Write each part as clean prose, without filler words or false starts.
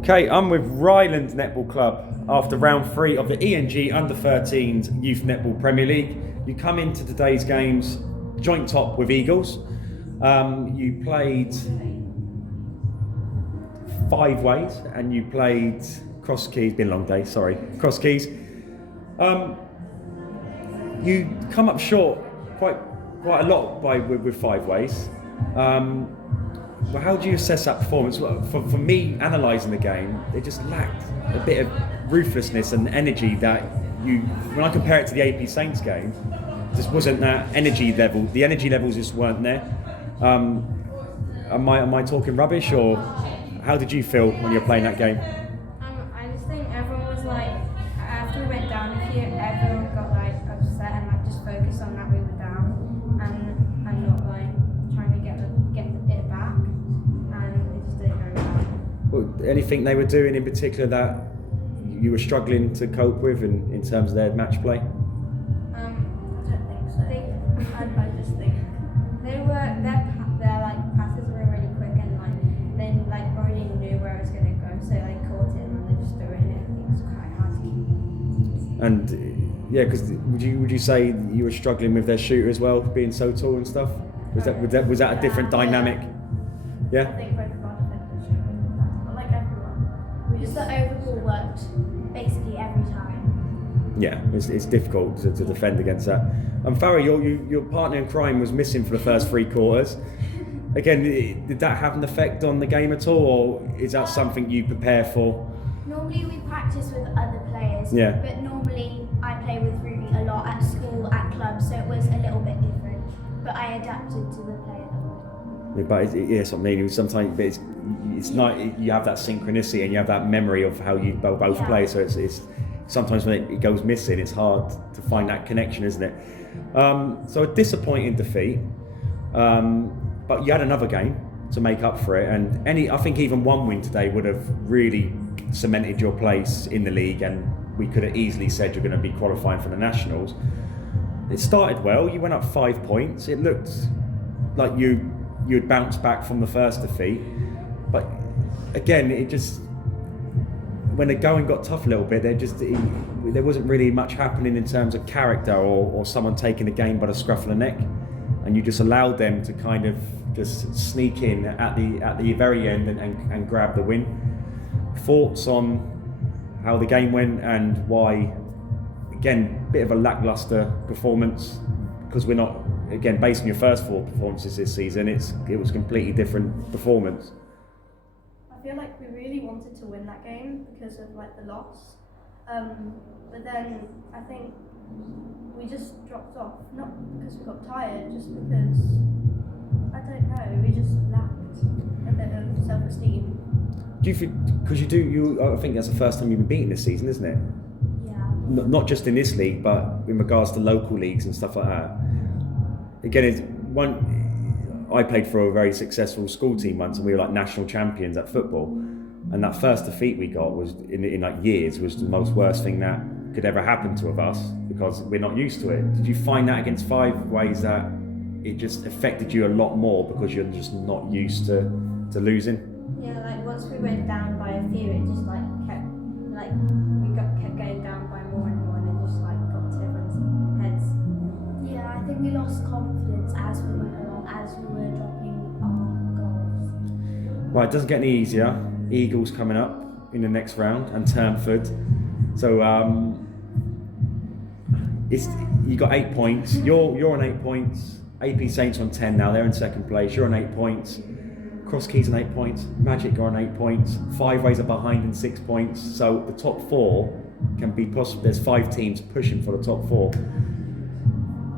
Okay, I'm with Ryland Netball Club after round 3 of the ENG Under-13s Youth Netball Premier League. You come into today's games joint top with Eagles. You played 5 ways and you played Crosskeys, been a long day, sorry, Crosskeys. You come up short quite a lot with 5 ways. But how do you assess that performance? Well, for me, analysing the game, it just lacked a bit of ruthlessness and energy that when I compare it to the AP Saints game, just wasn't that energy level. The energy levels just weren't there. Am I talking rubbish, or how did you feel when you were playing that game? I just think everyone was like, after we went down a few, everyone got like upset and like just focused on that we were down and not like trying to get it back, and it just didn't go well. Well, anything they were doing in particular that you were struggling to cope with in terms of their match play? I don't think so. I just think their like passes were really quick and like they like already knew where it was going to go, so they caught it and then they just threw it in. I think it was quite hard to keep. And yeah, because would you say you were struggling with their shooter as well, being so tall and stuff? Was that a different dynamic? I think both of our defenders struggled with that, but like everyone. Because the overball worked basically every time. Yeah, it's difficult to defend against that. And Farah, your partner in crime was missing for the first 3 quarters. Again, did that have an effect on the game at all, or is that something you prepare for? Normally we practice with other players, Yeah. But normally I play with Ruby a lot at school, at clubs, so it was a little bit different. But I adapted to the play at the moment. Yeah, but it's what I mean. Sometimes it's not. You have that synchronicity and you have that memory of how you both play. So it's sometimes when it goes missing, it's hard to find that connection, isn't it? So a disappointing defeat. But you had another game to make up for it, and I think even one win today would have really cemented your place in the league, and we could have easily said you're going to be qualifying for the Nationals. It started well. You went up 5 points. It looked like you'd bounced back from the first defeat, but again, it just, when the going got tough a little bit, there wasn't really much happening in terms of character or someone taking the game by the scruff of the neck, and you just allowed them to kind of just sneak in at the very end and grab the win. Thoughts on how the game went and why, again, bit of a lackluster performance, because we're not, again, based on your first 4 performances this season, it was a completely different performance. I feel like we really wanted to win that game because of like the loss, but then I think we just dropped off, not because we got tired, just because, I don't know, we just lacked a bit of self-esteem. Do you feel, because I think that's the first time you've been beaten this season, isn't it? Yeah. Not just in this league, but in regards to local leagues and stuff like that. Again, I played for a very successful school team once, and we were like national champions at football. And that first defeat we got was in like years was the most worst thing that could ever happen to us, because we're not used to it. Did you find that against 5 ways that it just affected you a lot more because you're just not used to losing? Yeah, like once we went down by a few, it just like kept going down by more and more, and it just like got to everyone's heads. Yeah, I think we lost confidence as we went along, as we were dropping our goals. Right, it doesn't get any easier. Eagles coming up in the next round, and Turnford. So you got 8 points. You're on 8 points. AP Saints on 10 now. They're in second place. You're on 8 points. Crosskeys on 8 points. Magic are on 8 points. 5 ways are behind in 6 points. So the top 4 can be possible. There's 5 teams pushing for the top 4.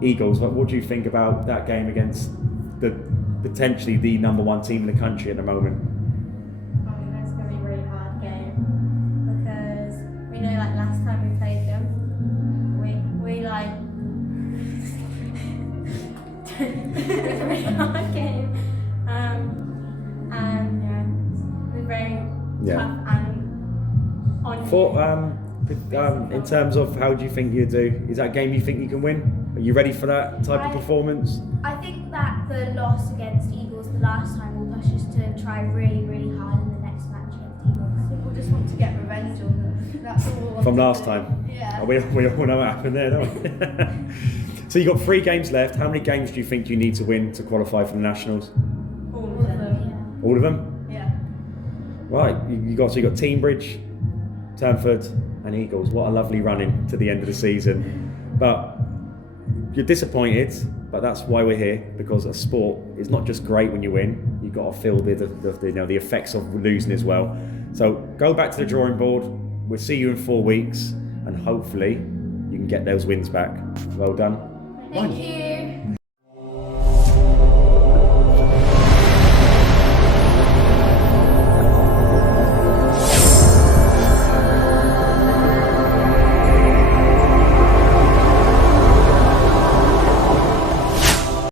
Eagles, what do you think about that game against potentially the number 1 team in the country at the moment? I think that's going to be a really hard game, because we know like last time we played them, we like it's a really hard game, and yeah, we're very tough and on. In terms of how do you think you do? Is that a game you think you can win? Are you ready for that type of performance? I think that the loss against Eagles the last time will push us to try really, really hard in the next match against Eagles. I think we'll That's all we wanted From to last do. time. Yeah. We all know what happened there, don't we? So you've got 3 games left. How many games do you think you need to win to qualify for the Nationals? All of them. All of them? Yeah. Right, you got Teambridge, Turnford and Eagles. What a lovely run-in to the end of the season. But you're disappointed, but that's why we're here, because a sport is not just great when you win, you've got to feel the effects of losing as well. So go back to the drawing board, we'll see you in 4 weeks, and hopefully you can get those wins back. Well done. Thank you.